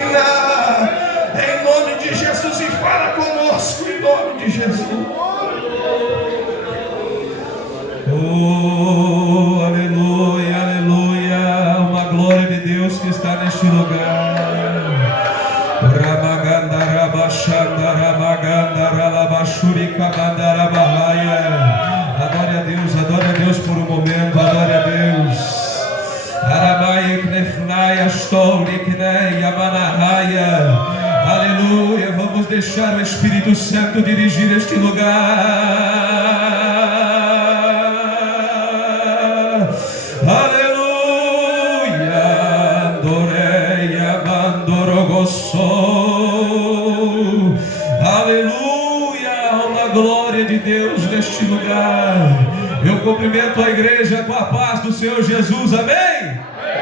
Em nome de Jesus, e fala conosco em nome de Jesus. Oh, aleluia, aleluia. Uma glória de Deus que está neste lugar. Adore a Deus por um momento, adore a Deus. Aleluia, vamos deixar o Espírito Santo dirigir este lugar. Aleluia, adoreia, mandorogossou. Aleluia, uma glória de Deus neste lugar. Eu cumprimento a igreja com a paz do Senhor Jesus, amém?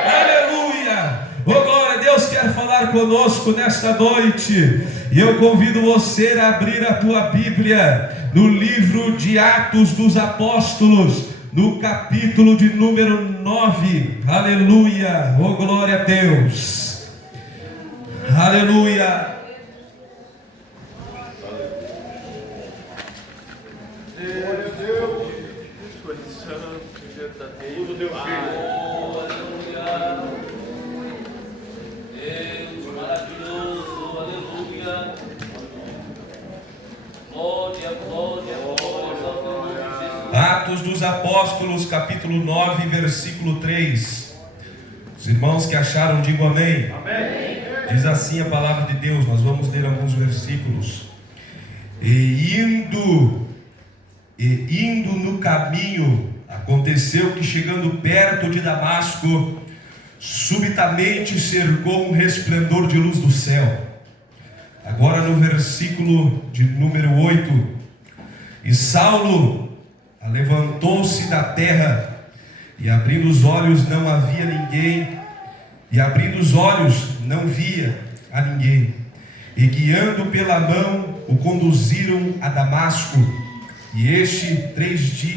Aleluia! Oh, glória a Deus, quer falar conosco nesta noite. E eu convido você a abrir a tua Bíblia no livro de Atos dos Apóstolos, no capítulo de número 9. Aleluia! Oh, glória a Deus! Aleluia! Tudo Deus fez. Aleluia. Deus maravilhoso, aleluia. Glória, glória, glória ao nome de Jesus. Atos dos Apóstolos, capítulo 9, versículo 3. Os irmãos que acharam, digam amém. Amém. Diz assim a palavra de Deus, nós vamos ler alguns versículos. E indo no caminho, aconteceu que, chegando perto de Damasco, subitamente cercou um resplendor de luz do céu. Agora no versículo de número 8. E Saulo levantou-se da terra, e abrindo os olhos não havia ninguém, e abrindo os olhos não via a ninguém. E guiando pela mão, o conduziram a Damasco. E este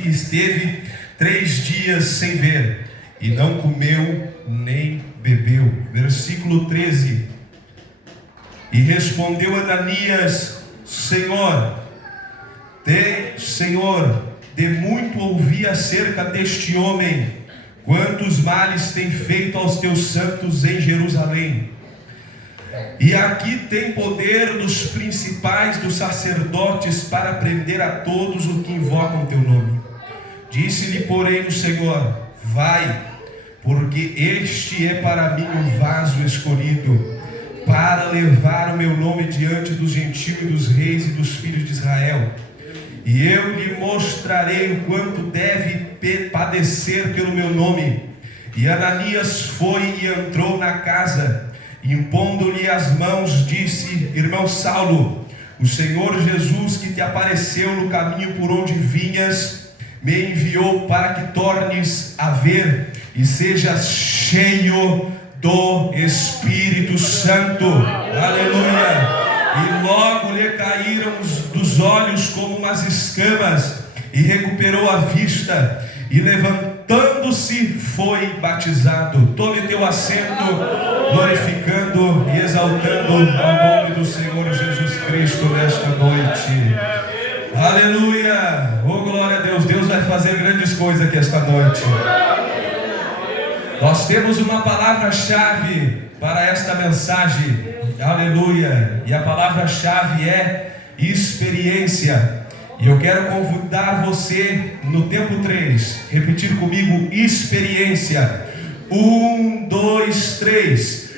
esteve 3 dias sem ver, e não comeu nem bebeu. Versículo 13. E respondeu Ananias: Senhor, de muito ouvi acerca deste homem, quantos males tem feito aos teus santos em Jerusalém. E aqui tem poder dos principais dos sacerdotes para prender a todos os que invocam teu nome. Disse-lhe, porém, o Senhor: vai, porque este é para mim um vaso escolhido, para levar o meu nome diante dos gentios e dos reis e dos filhos de Israel. E eu lhe mostrarei o quanto deve padecer pelo meu nome. E Ananias foi e entrou na casa, impondo-lhe as mãos, disse: Irmão Saulo, o Senhor Jesus, que te apareceu no caminho por onde vinhas, me enviou para que tornes a ver e sejas cheio do Espírito Santo. Aleluia! E logo lhe caíram dos olhos como umas escamas, e recuperou a vista, e levantando-se foi batizado. Tome teu assento, glorificando e exaltando ao nome do Senhor Jesus Cristo nesta noite. Aleluia! Oh, glória a Deus! Deus vai fazer grandes coisas aqui esta noite. Nós temos uma palavra-chave para esta mensagem. Aleluia! E a palavra-chave é experiência. E eu quero convidar você no tempo 3, repetir comigo: experiência. 1, 2, 3.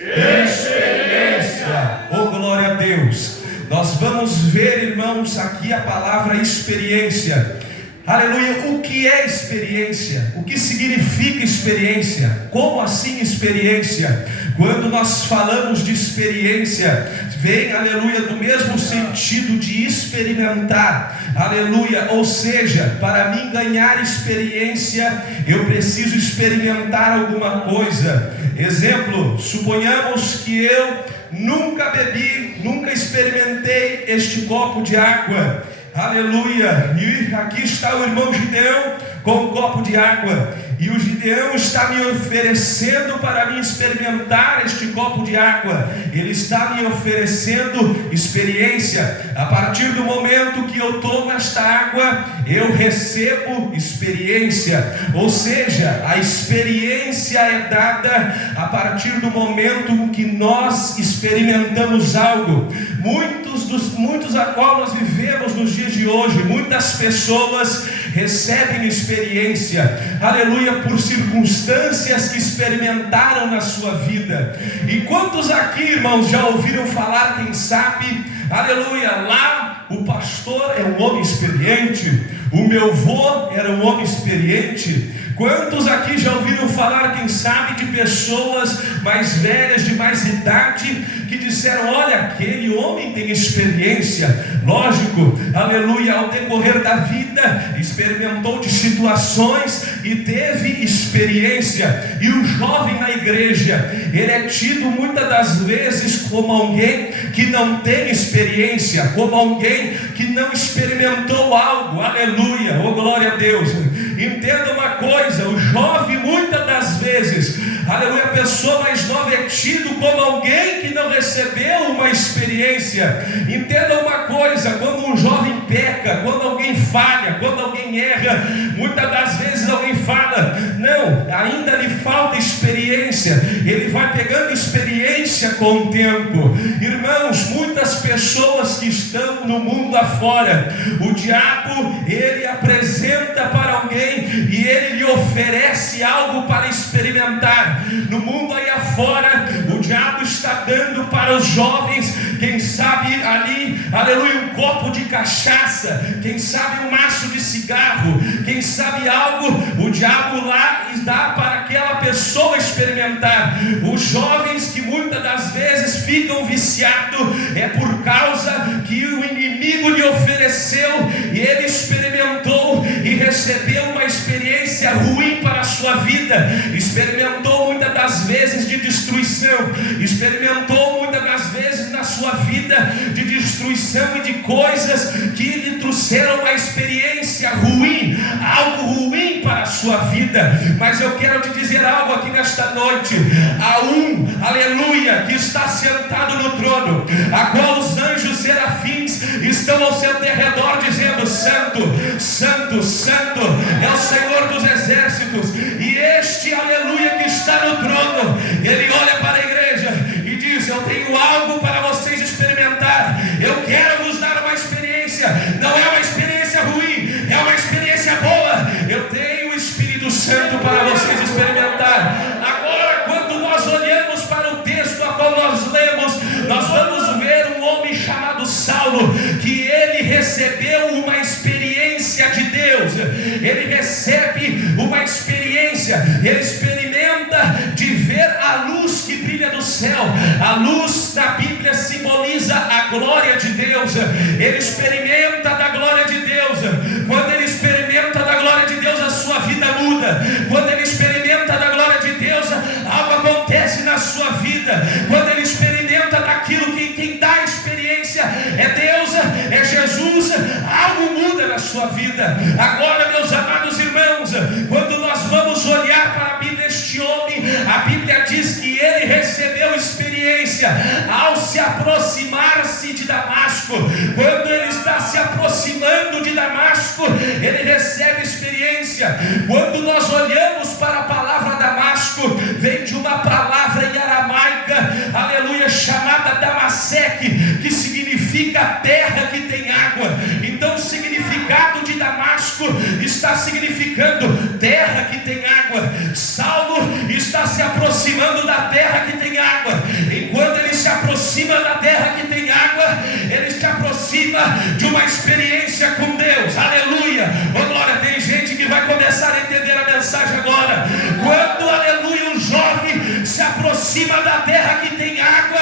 Experiência. Oh, glória a Deus! Nós vamos ver, irmãos, aqui a palavra experiência. Aleluia! O que é experiência? O que significa experiência? Como assim experiência? Quando nós falamos de experiência, vem, aleluia, do mesmo sentido de experimentar. Aleluia! Ou seja, para mim ganhar experiência, eu preciso experimentar alguma coisa. Exemplo, suponhamos que eu nunca bebi, nunca experimentei este copo de água. Aleluia! E aqui está o irmão Gideão com um copo de água. e o Gideão está me oferecendo para me experimentar este copo de água. Ele está me oferecendo experiência. A partir do momento que eu tomo esta água, eu recebo experiência. Ou seja, a experiência é dada a partir do momento em que nós experimentamos algo. Muitos a qual nós vivemos nos dias de hoje, muitas pessoas recebem experiência, aleluia, por circunstâncias que experimentaram na sua vida. E quantos aqui, irmãos, já ouviram falar, quem sabe, aleluia, lá o pastor é um homem experiente, o meu avô era um homem experiente. Quantos aqui já ouviram falar, quem sabe, de pessoas mais velhas, de mais idade, que disseram: olha, aquele homem tem experiência. Lógico, aleluia, ao decorrer da vida, experimentou de situações e teve experiência. E o jovem na igreja, ele é tido muitas das vezes como alguém que não tem experiência, como alguém que não experimentou algo. Aleluia, oh glória a Deus. Entenda uma coisa, o jovem muitas das vezes, aleluia, a pessoa mais nova é tido como alguém que não recebeu uma experiência. Entenda uma coisa, quando um jovem peca, quando alguém falha, quando alguém erra, muitas das vezes alguém fala: não, ainda lhe falta experiência. Ele vai pegando experiência com o tempo. Irmãos, muitas pessoas que estão no mundo afora, o diabo, ele apresenta para alguém e ele lhe oferece algo para experimentar. No mundo aí afora, o diabo está dando para os jovens, quem sabe ali, aleluia, um copo de cachaça, quem sabe um maço de cigarro, quem sabe algo, o diabo lá dá para aquela pessoa experimentar. Os jovens que muitas das vezes ficam viciados, é por causa que o inimigo lhe ofereceu e ele experimentou e recebeu uma experiência ruim para a sua vida. Experimentou muitas das vezes de destruição, experimentou muitas das vezes na sua vida de destruição e de coisas que lhe trouxeram uma experiência ruim, algo ruim para a sua vida. Mas eu quero te dizer algo aqui nesta noite: há um, aleluia, que está sentado no trono, a qual os anjos serafins estão ao seu derredor dizendo: santo, santo, santo é o Senhor dos exércitos. E este, aleluia, que está no trono, ele olha para a igreja e diz: eu tenho algo para vocês experimentar, eu quero vos dar uma experiência. Não é uma experiência ruim, é uma experiência boa. Eu tenho o Espírito Santo para vocês experimentar. Agora, quando nós olhamos para o texto a qual nós lemos, nós vamos ver um homem chamado Saulo, que ele recebeu uma experiência de Deus. Ele recebe uma experiência, ele experimenta de ver a luz que brilha do céu. A luz na Bíblia simboliza a glória de Deus. Ele experimenta da glória de Deus. Quando ele experimenta da glória de Deus, a sua vida muda. Quando ele experimenta da glória de Deus, algo acontece na sua vida. Quando ele experimenta daquilo que quem dá a experiência é Deus, é Jesus, algo muda na sua vida. Agora, meus amados irmãos, quando nós vamos olhar para a Bíblia, este homem, a Bíblia diz que ele recebeu experiência ao se aproximar-se de Damasco. Quando ele está se aproximando de Damasco, ele recebe experiência. Quando nós olhamos para a palavra Damasco, vem de uma palavra em aramaica, aleluia, chamada Damasek, que significa terra que tem água. Então o significado de Damasco está significando terra que tem água. Saulo está se aproximando da terra que tem água. Enquanto ele se aproxima da terra que tem água, ele se aproxima de uma experiência com Deus. Aleluia, oh glória. Tem gente que vai começar a entender a mensagem agora. Quando, aleluia, um jovem se aproxima da terra que tem água,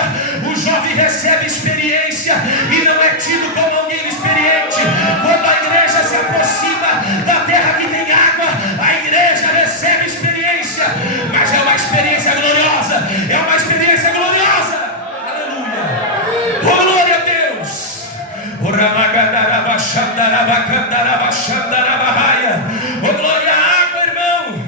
o jovem recebe experiência e não é tido como alguém experiente. Quando a igreja se aproxima da terra que tem água, a igreja recebe experiência, mas é uma experiência gloriosa, é uma experiência gloriosa. Aleluia, oh glória a Deus. Oh glória à água, irmão,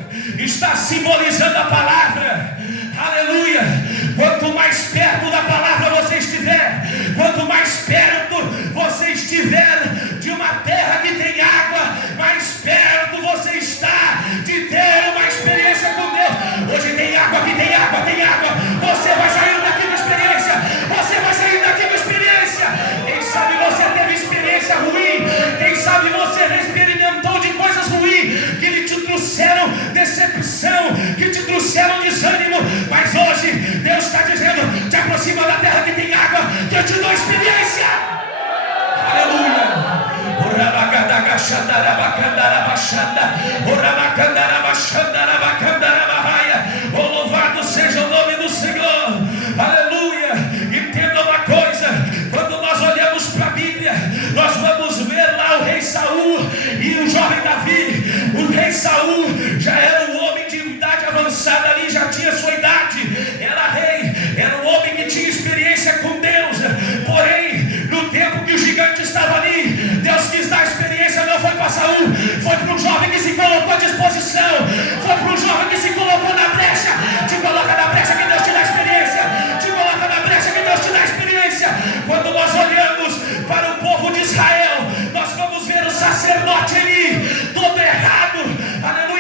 Saul já era um homem de idade avançada ali, já tinha sua idade, era rei, era um homem que tinha experiência com Deus. Porém, no tempo que o gigante estava ali, Deus quis dar experiência, não foi para Saul, foi para um jovem que se colocou à disposição, foi para um jovem que se colocou na brecha. Te coloca na brecha que Deus te dá experiência, te coloca na brecha que Deus te dá experiência. Quando nós olhamos para o povo de Israel, nós vamos ver o sacerdote ali, todo errado, aleluia.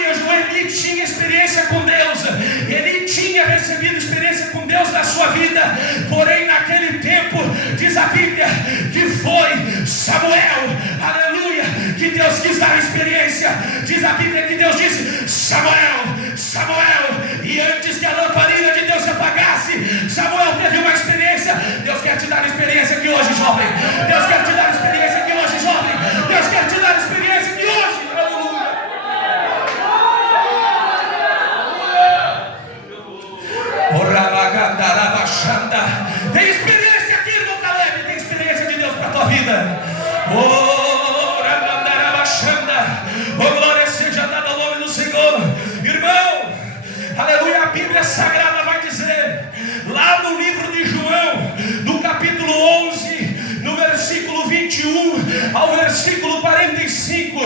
Ele tinha experiência com Deus, ele tinha recebido experiência com Deus na sua vida, porém naquele tempo, diz a Bíblia, que foi Samuel, aleluia, que Deus quis dar experiência. Diz a Bíblia que Deus disse: Samuel, Samuel, e antes que a lamparina de Deus se apagasse, Samuel teve uma experiência. Deus quer te dar experiência aqui hoje, jovem. Deus quer te dar experiência aqui hoje, jovem. Deus quer te dar experiência aqui hoje. Tem experiência aqui, irmão Caleb, tem experiência de Deus para a tua vida. Oh, glória seja dada ao nome do Senhor. Irmão, aleluia, a Bíblia Sagrada vai dizer, lá no livro de João, no capítulo 11, no versículo 21 ao versículo 45,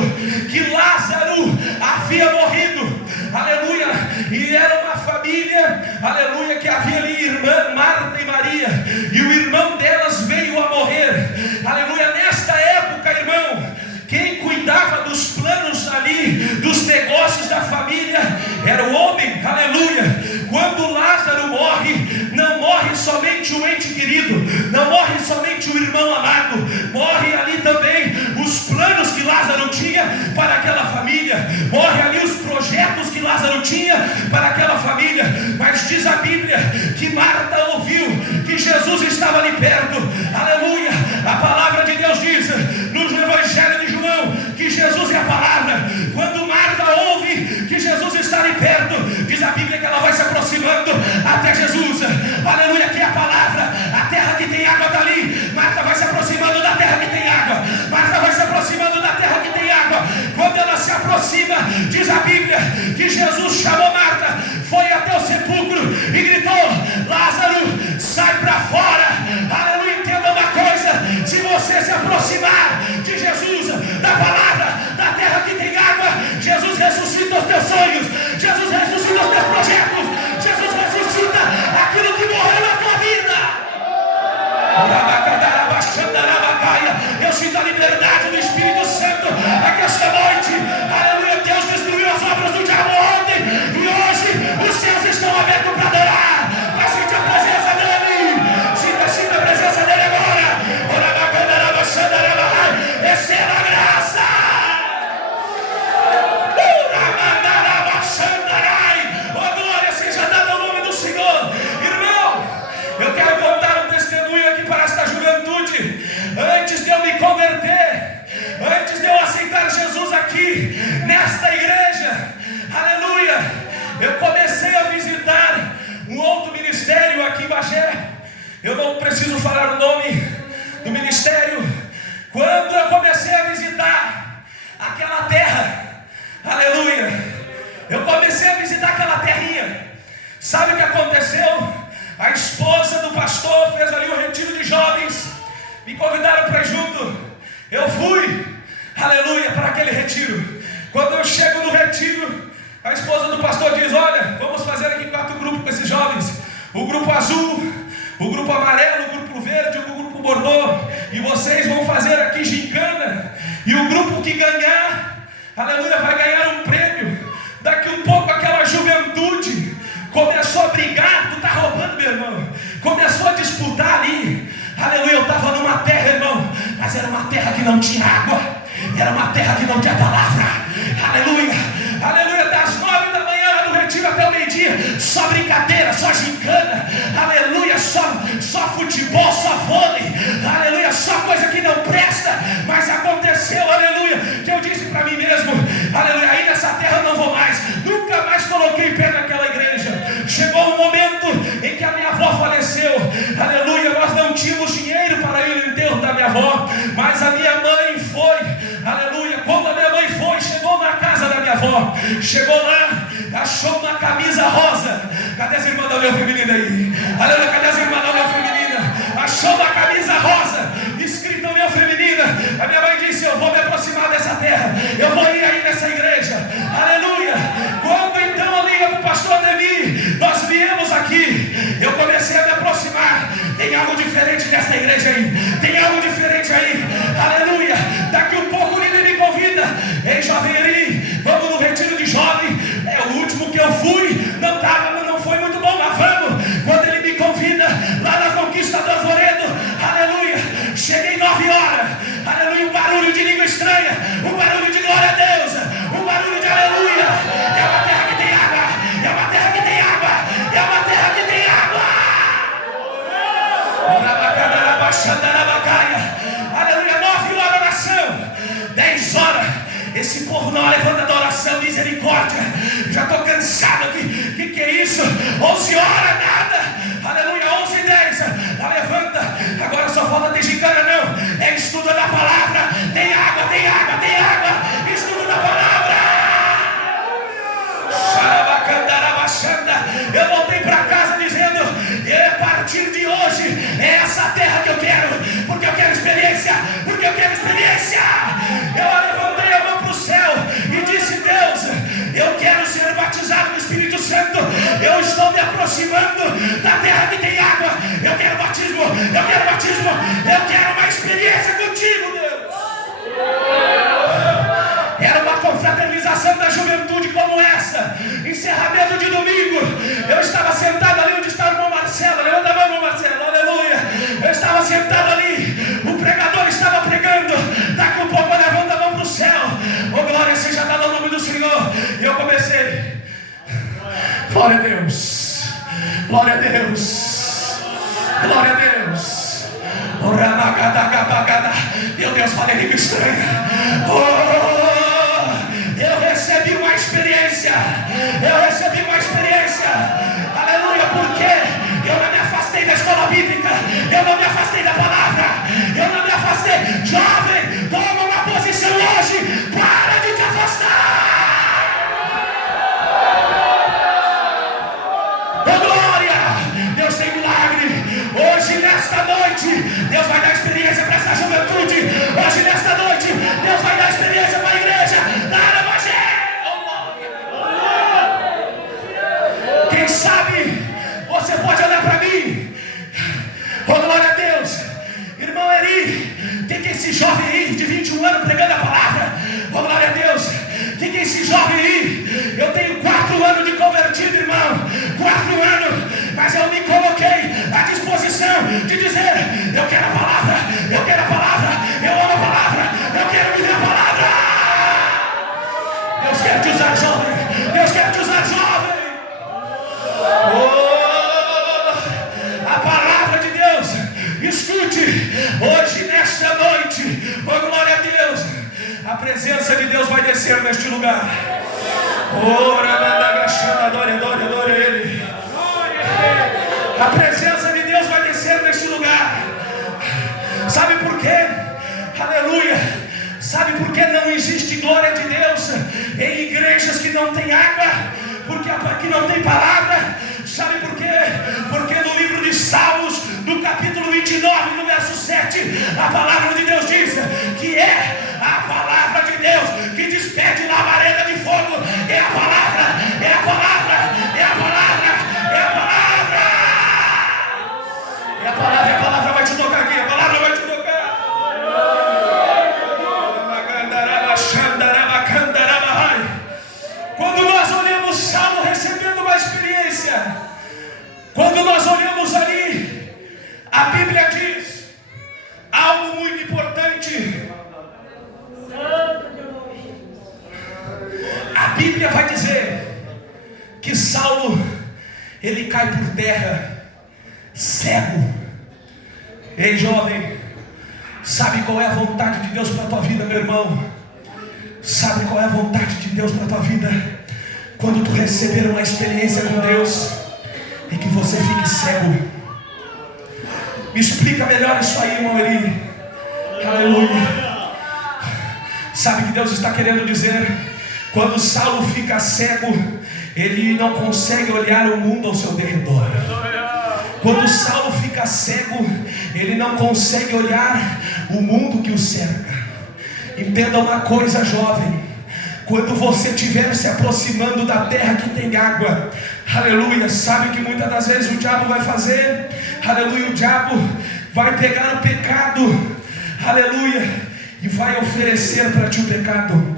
que Lázaro havia morrido, aleluia, e era uma família, aleluia, que havia ali irmã Marta e Maria, e o irmão delas veio a morrer, aleluia. Nesta época, irmão, quem cuidava dos planos ali, dos negócios da família, era o homem, aleluia. Quando Lázaro morre, não morre somente o ente querido, não morre somente o irmão amado, morre ali também os planos que Lázaro tinha para aquela família, morre ali os projetos que Lázaro tinha para aquela família. Mas diz a Bíblia que Marta ouviu que Jesus estava ali perto, aleluia. A palavra de Deus diz no Evangelho de João que Jesus é a palavra. Quando Marta ouve que Jesus está ali perto, diz a Bíblia que ela vai se aproximando até Jesus, aleluia, que é a palavra. A terra que tem água está ali, Marta vai se aproximando da terra que tem água, Marta vai se aproximando da terra que tem água. Quando ela se aproxima, diz a Bíblia que Jesus chamou Marta, foi até o sepulcro e gritou: Lázaro, sai para fora. Aleluia. Entenda uma coisa: se você se aproximar de Jesus, da palavra, da terra que tem água, Jesus ressuscita os teus sonhos, Jesus ressuscita os teus projetos, Jesus ressuscita aquilo que morreu na tua vida. Eu sinto a liberdade do Espírito Santo aqui esta noite, aleluia. Deus destruiu as obras do diabo ontem, e hoje os céus estão abertos para adorar. Mas sinta a presença dele, sinta a presença dele agora. Receba a graça. Oh, glória seja dada ao nome do Senhor. Irmão, eu quero contar um testemunho aqui para esta juventude. Antes de eu me converter, antes de eu aceitar Jesus aqui nesta igreja, aleluia, eu comecei a visitar um outro ministério aqui em Bagé. Eu não preciso falar o nome do ministério. Quando eu comecei a visitar aquela terra, aleluia, eu comecei a visitar aquela terrinha. Sabe o que aconteceu? A esposa do pastor fez ali um retiro de jovens, me convidaram para ir junto. Eu fui, aleluia, para aquele retiro. Quando eu chego no retiro, a esposa do pastor diz: olha, vamos fazer aqui 4 grupos com esses jovens. O grupo azul, o grupo amarelo, o grupo verde, o grupo bordô. E vocês vão fazer aqui gincana. E o grupo que ganhar, aleluia, vai ganhar um prêmio. Daqui um pouco aquela juventude começou a brigar. Tu está roubando, meu irmão. Começou a disputar ali. Aleluia, eu estava numa terra, irmão, mas era uma terra que não tinha água, era uma terra que não tinha palavra. Aleluia, aleluia. Das 9 da manhã lá do retiro até o meio-dia, só brincadeira, só gincana, aleluia, só futebol, só vôlei, aleluia, só coisa que não presta. Mas aconteceu, aleluia, que eu disse para mim mesmo: aleluia, aí nessa terra eu não vou mais. Nunca mais coloquei pé naquela igreja. Chegou um momento em que a minha avó faleceu, aleluia. Nós não tínhamos dinheiro para ir no enterro da minha avó, mas a minha mãe foi, aleluia. Quando a minha mãe foi, chegou na casa da minha avó, Chegou lá, achou uma camisa rosa. Cadê as irmãs da União Feminina aí? Aleluia, cadê as irmãs da União Feminina? Achou uma camisa rosa, escrita União Feminina. A minha mãe disse: eu vou me aproximar dessa terra, eu vou ir aí nessa igreja. Aleluia. Quando então ali para o pastor Ademir, nós viemos aqui, eu comecei a me aproximar. Tem algo diferente nessa igreja aí, tem algo diferente aí. Aleluia. Daqui um pouco ele me convida: ei, jovem Eri, vamos no retiro de jovem. É o último que eu fui, não foi muito bom, mas vamos. Quando ele me convida lá na Conquista do Arvoredo, aleluia, cheguei 9 horas, aleluia, um barulho de língua estranha, um barulho de glória a Deus, um barulho de aleluia. É uma terra que tem água, é uma terra que tem água, é uma terra que tem água. Aleluia, 9 horas oração, 10 horas. Esse povo não levanta da oração, misericórdia. Já estou cansado aqui. Que é isso? 11 horas, nada. Aleluia, 11h10. Levanta. Agora só falta ter gicana, não. É estudo da palavra. Tem água, tem água, tem água. Estudo da palavra. Eu voltei para casa dizendo: a partir de hoje é essa terra que eu quero, porque eu quero experiência, porque eu quero experiência. Eu levantei a mão para o céu e disse: Deus, eu quero ser batizado no Espírito Santo. Eu estou me aproximando da terra que tem água. Eu quero batismo, eu quero batismo, eu quero uma experiência contigo, Deus. Era uma confraternização da juventude como essa, encerramento de domingo. Eu estava sentado ali onde está o irmão Marcelo. Levanta a mão, irmão Marcelo, aleluia. Eu estava sentado ali, o pregador estava pregando. Daqui a pouco levanta a mão para o céu. Oh, glória seja dada ao nome do Senhor. E eu comecei: glória a Deus, glória a Deus, glória a Deus. Meu Deus, falei língua estranha. Eu recebi uma experiência. Eu recebi uma experiência. Aleluia, porque eu não me afastei da escola bíblica. Eu não me afastei da palavra. Eu não me afastei. Jovem, toma uma posição hoje. Para de te afastar. Oh, glória. Deus tem milagre. Hoje, nesta noite, Deus vai dar experiência para essa juventude. Hoje, nesta noite, Deus vai dar experiência para a igreja. Quem sabe você pode olhar para mim. Oh, glória a Deus. Irmão Eri, quem que é esse jovem aí de 21 anos pregando a palavra? Oh, glória a Deus. Quem que é esse jovem aí? Eu tenho 4 anos de convertido, irmão. 4 anos. Mas eu me coloquei à disposição de dizer: eu quero a palavra, eu quero a palavra, eu amo a palavra, eu quero viver a palavra. Deus quer te usar, jovem. Deus quer te usar, jovem. A palavra de Deus, escute, hoje nesta noite, oh, glória a Deus, a presença de Deus vai descer neste lugar. Adore Ele. A presença de Deus vai descer neste lugar. Sabe por quê? Aleluia. Sabe por que não existe glória de Deus em igrejas que não tem água? Porque aqui não tem palavra. Sabe por quê? Porque no livro de Salmos, no capítulo 29, no verso 7, a palavra de Deus diz que é a palavra de Deus que despede labareda de fogo. É a palavra, é a palavra, é a palavra, é a palavra. É a palavra vai te tocar aqui, a palavra vai te tocar. Quando nós olhamos Saulo recebendo uma experiência, quando nós olhamos ali, a Bíblia diz algo muito importante. A Bíblia vai dizer que Saulo, ele cai por terra, cego. Ei, jovem, sabe qual é a vontade de Deus para a tua vida, meu irmão? Sabe qual é a vontade de Deus para a tua vida? Quando tu receber uma experiência com Deus e que você fique cego. Me explica melhor isso aí, irmão Eri. Aleluia. Sabe que Deus está querendo dizer? Quando Saulo fica cego, ele não consegue olhar o mundo ao seu derredor. Quando Saulo fica cego, ele não consegue olhar o mundo que o cerca. Entenda uma coisa, jovem: quando você estiver se aproximando da terra que tem água, aleluia, sabe o que muitas das vezes o diabo vai fazer? Aleluia, o diabo vai pegar o pecado, aleluia, e vai oferecer para ti o pecado.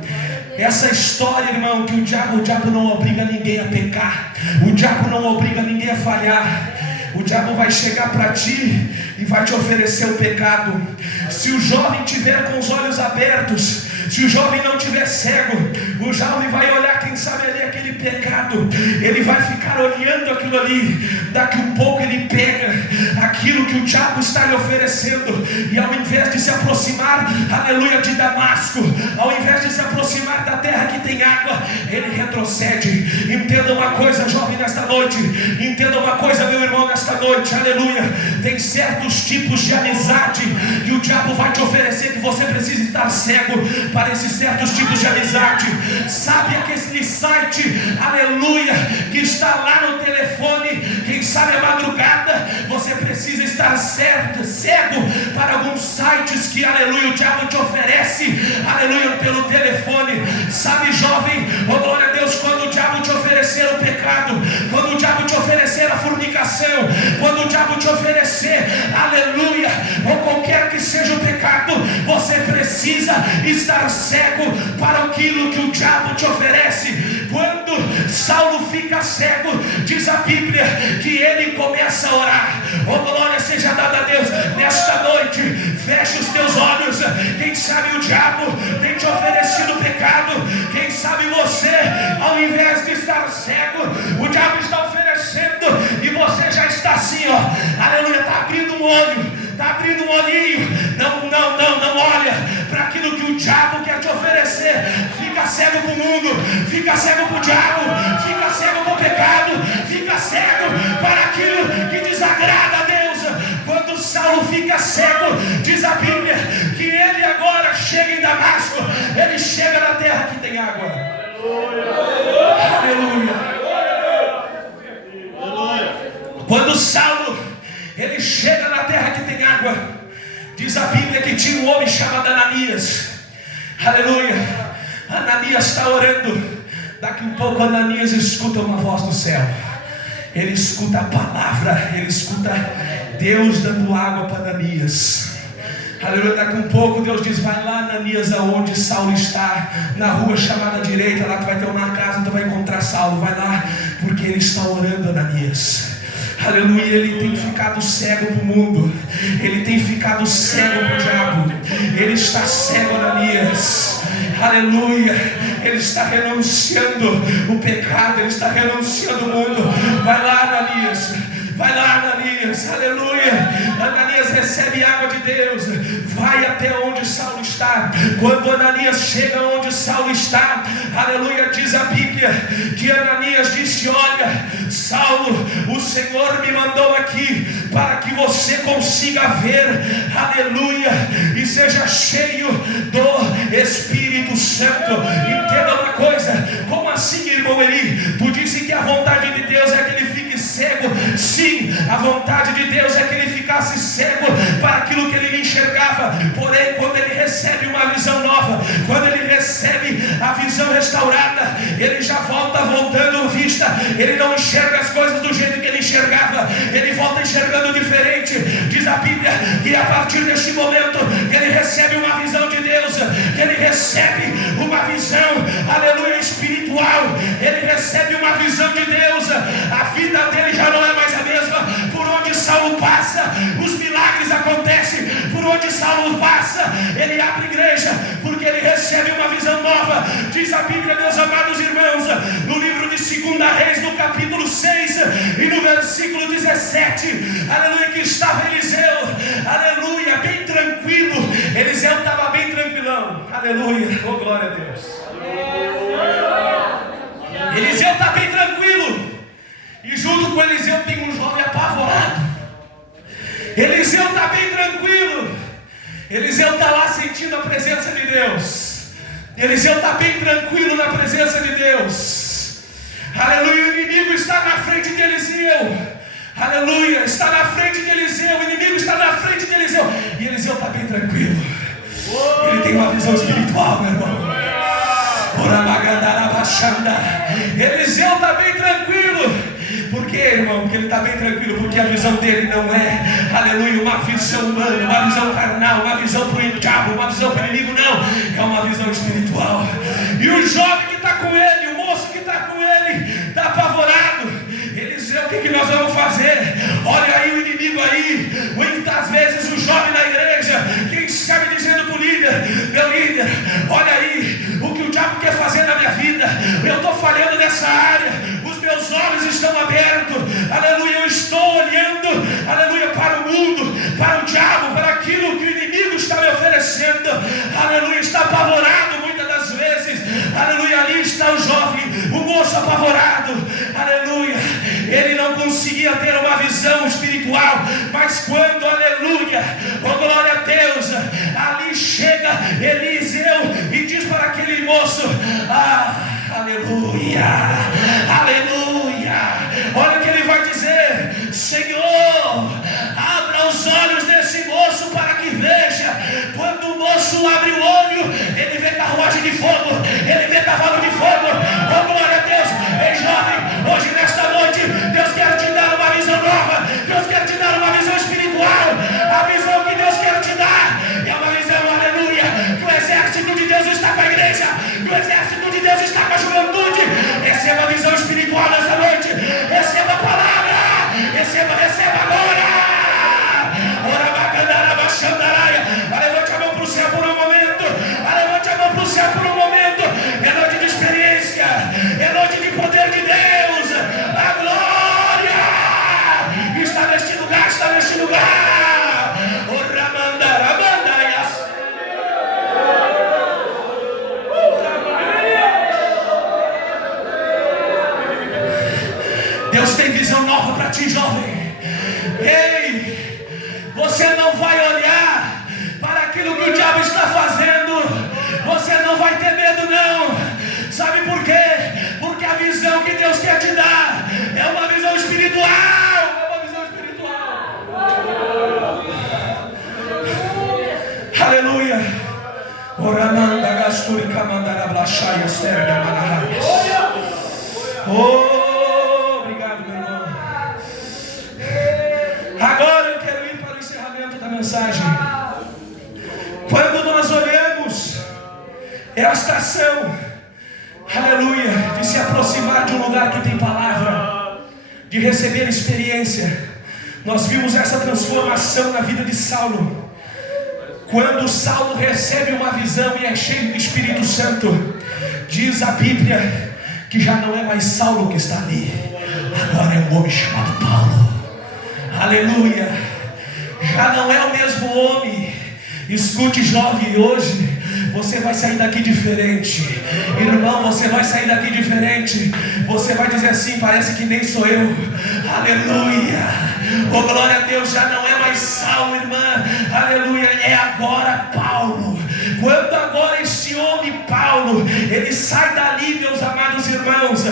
Essa história, irmão, que o diabo não obriga ninguém a pecar, o diabo não obriga ninguém a falhar. O diabo vai chegar para ti e vai te oferecer o pecado. Se o jovem tiver com os olhos abertos, se o jovem não tiver cego, o jovem vai olhar, quem sabe ali, aquele pecado. Ele vai ficar olhando aquilo ali. Daqui um pouco ele pega aquilo que o diabo está lhe oferecendo, e ao invés de se aproximar, aleluia, de Damasco, ao invés de se aproximar da terra que tem água, ele retrocede. Entenda uma coisa, jovem, nesta noite. Entenda uma coisa, meu irmão, nesta noite, aleluia. Tem certos tipos de amizade que o diabo vai te oferecer, que você precisa estar cego para esses certos tipos de amizade. Sabe aquele site, aleluia, que está lá no telefone, quem sabe a madrugada, você precisa estar cego para alguns sites que, aleluia, o diabo te oferece, aleluia, pelo telefone. Sabe, jovem, oh glória a Deus, quando o diabo te oferecer o pecado, quando o diabo te oferecer a fornicação, quando o diabo te oferecer, aleluia, ou qualquer que seja o pecado, você precisa estar cego para aquilo que o diabo te oferece. Quando Saulo fica cego, diz a Bíblia que ele começa a orar. Oh glória seja dada a Deus. Nesta noite, feche os teus olhos. Quem sabe o diabo tem te oferecido pecado. Quem sabe você, ao invés de estar cego, o diabo está oferecendo e você já está assim, ó, aleluia, está abrindo um olho, está abrindo um olhinho. Não olha para aquilo que o diabo quer te oferecer. Fica cego para o mundo, fica cego para o diabo, fica cego para o pecado, fica cego para aquilo que desagrada a Deus. Quando Saulo fica cego, diz a Bíblia que ele agora chega em Damasco, ele chega na terra que tem água. Aleluia. Quando Saulo ele chega na terra que tem água, diz a Bíblia que tinha um homem chamado Ananias. Aleluia. Ananias está orando. Daqui um pouco Ananias escuta uma voz do céu. Ele escuta a palavra, ele escuta Deus dando água para Ananias. Aleluia. Daqui um pouco Deus diz: vai lá, Ananias, aonde Saulo está, na rua chamada direita, lá tu vai ter uma casa, tu vai encontrar Saulo. Vai lá, porque ele está orando, Ananias. Aleluia. Ele tem ficado cego para o mundo, ele tem ficado cego para o diabo, ele está cego, Ananias. Aleluia. Ele está renunciando o pecado, ele está renunciando o mundo. Vai lá, Ananias. Vai lá, Ananias, aleluia. Ananias recebe água de Deus, vai até onde Saulo está. Quando Ananias chega onde Saulo está, aleluia, diz a Bíblia que Ananias disse: olha, Saulo, o Senhor me mandou aqui para que você consiga ver, aleluia, e seja cheio do Espírito Santo. Entenda uma coisa: como assim, irmão Eli? Tu disse que a vontade de Deus é que ele fique cego. Sim, a vontade de Deus é que ele ficasse cego para aquilo que ele enxergava. Porém, quando ele recebe uma visão nova, quando ele recebe a visão restaurada, ele já voltando vista. Ele não enxerga as coisas do jeito que ele enxergava, ele volta enxergando diferente. Diz a Bíblia que a partir deste momento ele recebe uma visão de Deus, que ele recebe uma visão, aleluia, espiritual. Ele recebe uma visão de Deus. A vida dele já não é mais a mesma. Por onde Saulo passa, os milagres acontecem. Por onde Saulo passa, ele abre igreja, porque ele recebe uma visão nova. Diz a Bíblia, meus amados irmãos, no livro de 2 Reis, no capítulo 6 e no versículo 17, aleluia, que estava Eliseu, aleluia, bem tranquilo. Eliseu estava bem tranquilão, aleluia, oh glória a Deus. Eliseu está bem tranquilo, e junto com Eliseu tem um jovem apavorado. Eliseu está bem tranquilo, Eliseu está lá sentindo a presença de Deus. Eliseu está bem tranquilo na presença de Deus. Aleluia, o inimigo está na frente de Eliseu. Aleluia, está na frente de Eliseu. O inimigo está na frente de Eliseu. E Eliseu está bem tranquilo. Ele tem uma visão espiritual, meu irmão. Eliseu está bem tranquilo. Por quê, irmão? Porque ele está bem tranquilo. Porque a visão dele não é, aleluia, uma visão humana, uma visão carnal, uma visão para o diabo, uma visão para o inimigo, não. É uma visão espiritual. E o jovem que está com ele, o moço que está com ele, está apavorado. Eliseu, o que nós vamos fazer? Olha aí o inimigo aí. Muitas vezes o jovem na igreja, quem sabe dizendo para o líder: meu líder, olha aí o que o diabo quer fazer na minha vida. Eu estou falhando nessa área. Os meus olhos estão abertos. Aleluia, eu estou olhando, aleluia, para o mundo, para o diabo, para aquilo que o inimigo está me oferecendo. Aleluia, está apavorado muitas das vezes. Aleluia, ali está o jovem, o moço apavorado. Aleluia, ele não conseguia ter uma visão espiritual, mas quando, aleluia, oh glória a Deus, ali chega Eliseu e diz para aquele moço: aleluia, aleluia. Olha o que ele vai dizer: Senhor, abra os olhos desse moço para que veja. Quando o moço abre o olho, ele vê carruagem de fogo, ele vê cavalo de fogo. Oh glória a Deus. Ei jovem, hoje nesta noite Deus quer te dar uma visão nova. Deus quer te dar uma visão espiritual. A visão que Deus quer te dar é uma visão, aleluia, que o exército de Deus está com a igreja, que o exército de Deus está com a juventude. Receba a visão espiritual nessa noite. Receba a palavra. Receba agora. Levante a mão para o céu por um momento. Levante a mão para o céu por um momento. É noite de experiência. É noite de poder de Deus. A glória está neste lugar. Está neste lugar. Deus tem visão nova para ti, jovem. Ei, você não vai olhar para aquilo que o diabo está fazendo. Você não vai ter medo, não. Sabe por quê? Porque a visão que Deus quer te dar é uma visão espiritual. É uma visão espiritual. Aleluia. Oramanda gasturi kamandara blachaya serga manahayas. Obrigado, meu irmão. Agora eu quero ir para o encerramento da mensagem. Quando nós olhamos esta ação, aleluia, de se aproximar de um lugar que tem palavra, de receber experiência, nós vimos essa transformação na vida de Saulo. Quando Saulo recebe uma visão e é cheio do Espírito Santo, diz a Bíblia que já não é mais Saulo que está ali, agora é um homem chamado Paulo. Aleluia, já não é o mesmo homem. Escute, jovem, hoje você vai sair daqui diferente. Irmão, você vai sair daqui diferente. Você vai dizer assim: parece que nem sou eu. Aleluia. Oh glória a Deus, já não é mais Saulo, irmã. Aleluia, é agora Paulo. Quando agora esse homem Paulo, ele sai dali, meus amados irmãos,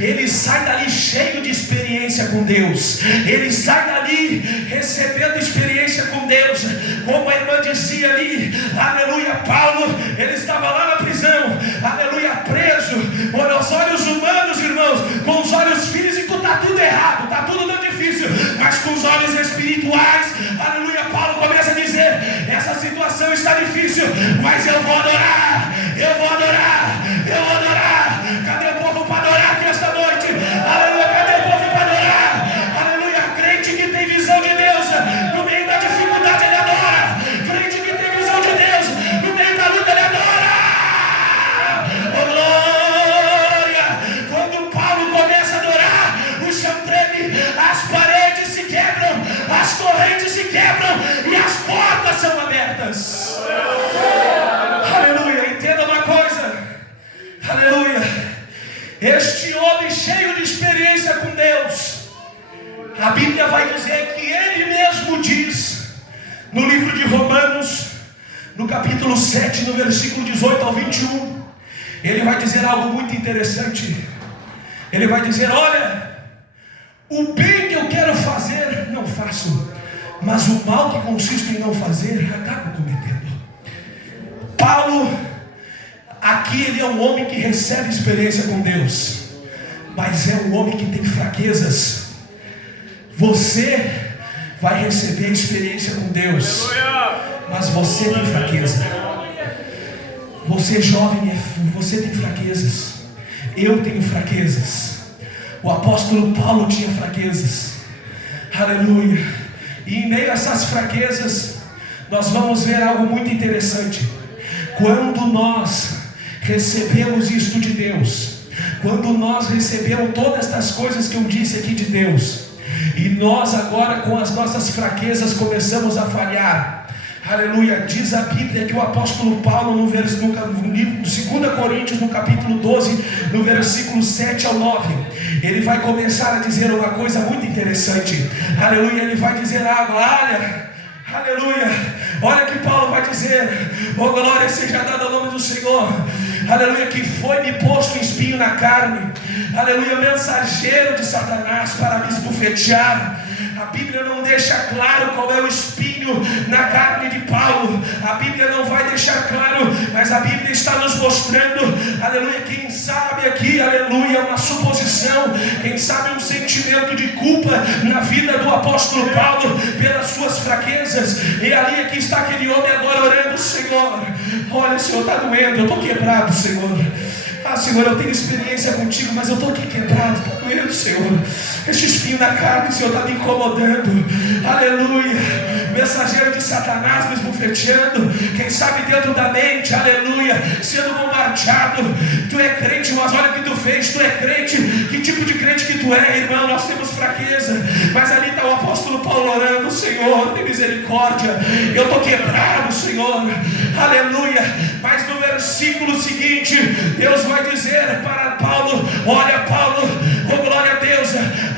ele sai dali cheio de experiência com Deus. Ele sai dali recebendo experiência com Deus. Como a irmã dizia ali, aleluia, Paulo, ele estava lá na prisão, aleluia, preso. Olha, os olhos humanos, irmãos, com os olhos físicos está tudo errado, está tudo muito difícil, mas com os olhos espirituais, aleluia, Paulo começa a dizer: essa situação está difícil, mas eu vou adorar, eu vou adorar, eu vou adorar. Cadê o povo para adorar aqui esta noite? Aleluia, cadê o povo para adorar? Aleluia, crente que tem visão de Deus, no meio da dificuldade ele adora. Crente que tem visão de Deus, no meio da luta ele adora. Oh glória! Quando Paulo começa a adorar, o chão treme, as paredes se quebram, as correntes se quebram e as portas são abertas. Aleluia, entenda uma coisa: no capítulo 7, no versículo 18 ao 21, ele vai dizer algo muito interessante. Ele vai dizer: olha, o bem que eu quero fazer, não faço, mas o mal que consiste em não fazer, acabo cometendo. Paulo, aqui ele é um homem que recebe experiência com Deus, mas é um homem que tem fraquezas. Você vai receber experiência com Deus, mas você tem fraqueza. Você jovem, você tem fraquezas. Eu tenho fraquezas. O apóstolo Paulo tinha fraquezas. Aleluia. E em meio a essas fraquezas, nós vamos ver algo muito interessante. Quando nós recebemos isto de Deus, quando nós recebemos todas estas coisas que eu disse aqui de Deus, e nós agora com as nossas fraquezas começamos a falhar, aleluia, diz a Bíblia que o apóstolo Paulo no livro de 2 Coríntios, no capítulo 12, no versículo 7 ao 9, ele vai começar a dizer uma coisa muito interessante. Aleluia, ele vai dizer aleluia, olha que Paulo vai dizer: oh, glória seja dada ao nome do Senhor. Aleluia, que foi-me posto espinho na carne, aleluia, mensageiro de Satanás para me esbofetear. A Bíblia não deixa claro qual é o espinho na carne de Paulo. A Bíblia não vai deixar claro, mas a Bíblia está nos mostrando, aleluia, quem sabe aqui, aleluia, uma suposição, quem sabe um sentimento de culpa na vida do apóstolo Paulo pelas suas fraquezas. E ali aqui está aquele homem agora orando: Senhor, olha, Senhor, está doendo, eu estou quebrado, Senhor. Ah, Senhor, eu tenho experiência contigo, mas eu estou aqui quebrado, está doendo, Senhor. Este espinho na carne, Senhor, está me incomodando. Aleluia. Mensageiro de Satanás me esbofeteando. Quem sabe dentro da mente, aleluia, sendo bombardeado. Tu é crente, mas olha o que tu fez. Tu é crente, que tipo de crente que tu é, irmão? Nós temos fraqueza. Mas ali está o apóstolo Paulo orando: Senhor, tem misericórdia, eu estou quebrado, Senhor. Aleluia. Mas no versículo seguinte, Deus vai dizer para Paulo: olha, Paulo, oh glória a Deus,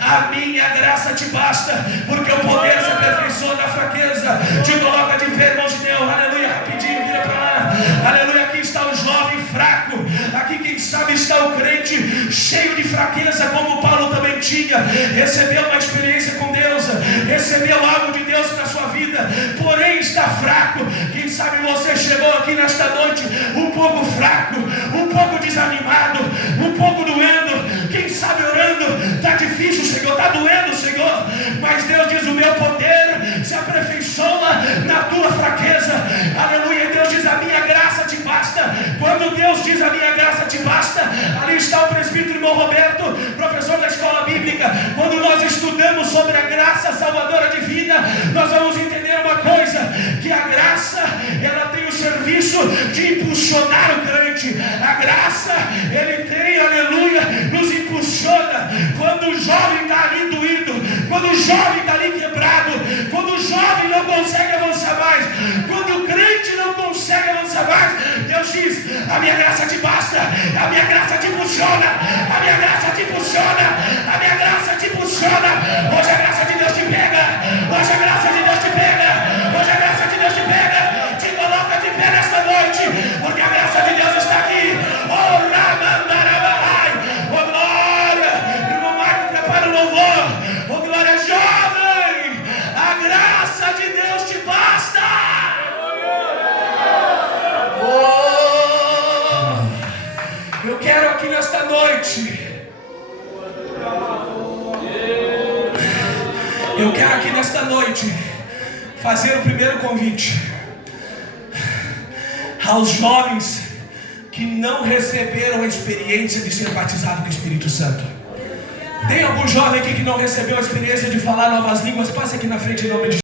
a minha graça te basta, porque o poder se aperfeiçoa na fraqueza. Te coloca de pé, irmão de Deus. Aleluia, rapidinho, vira para lá. Aleluia, aqui está o jovem fraco. Aqui quem sabe está o crente cheio de fraqueza, como Paulo também tinha. Recebeu uma experiência com Deus, recebeu algo de Deus na sua vida, porém está fraco. Quem sabe você chegou aqui nesta noite um pouco fraco, um pouco desanimado, um pouco doendo. Quem sabe orando: está difícil, Senhor, está doendo, Senhor. Mas Deus diz: o meu poder se aperfeiçoa na tua fraqueza. Aleluia. Deus diz: a minha graça te basta. Quando Deus diz: a minha graça te basta, ali está o presbítero irmão Roberto, professor da escola bíblica. Quando nós estudamos sobre a graça salvadora divina, nós vamos entender uma coisa: que a graça, ela tem o serviço de impulsionar o crente. A graça, ele tem, aleluia, nos impulsiona. Quando o jovem está ali doído, quando o jovem está ali quebrado, quando o jovem não consegue avançar mais, quando o crente não consegue avançar mais, Deus diz: a minha graça te basta, a minha graça te impulsiona, a minha graça te impulsiona, a minha graça te impulsiona. Hoje a graça de Deus te pega, hoje a graça de Deus te pega, hoje a graça de Deus te pega. Te coloca de pé nesta noite, porque a graça de Deus está aqui. Oh, Ramandarabahai, oh glória, irmão Marco, prepara o louvor. Oh glória, jovem, a graça de Deus te basta. Oh, eu quero aqui nesta noite, eu quero aqui nesta noite fazer o primeiro convite aos jovens que não receberam a experiência de ser batizado com o Espírito Santo. Tem algum jovem aqui que não recebeu a experiência de falar novas línguas? Passe aqui na frente em nome de Jesus.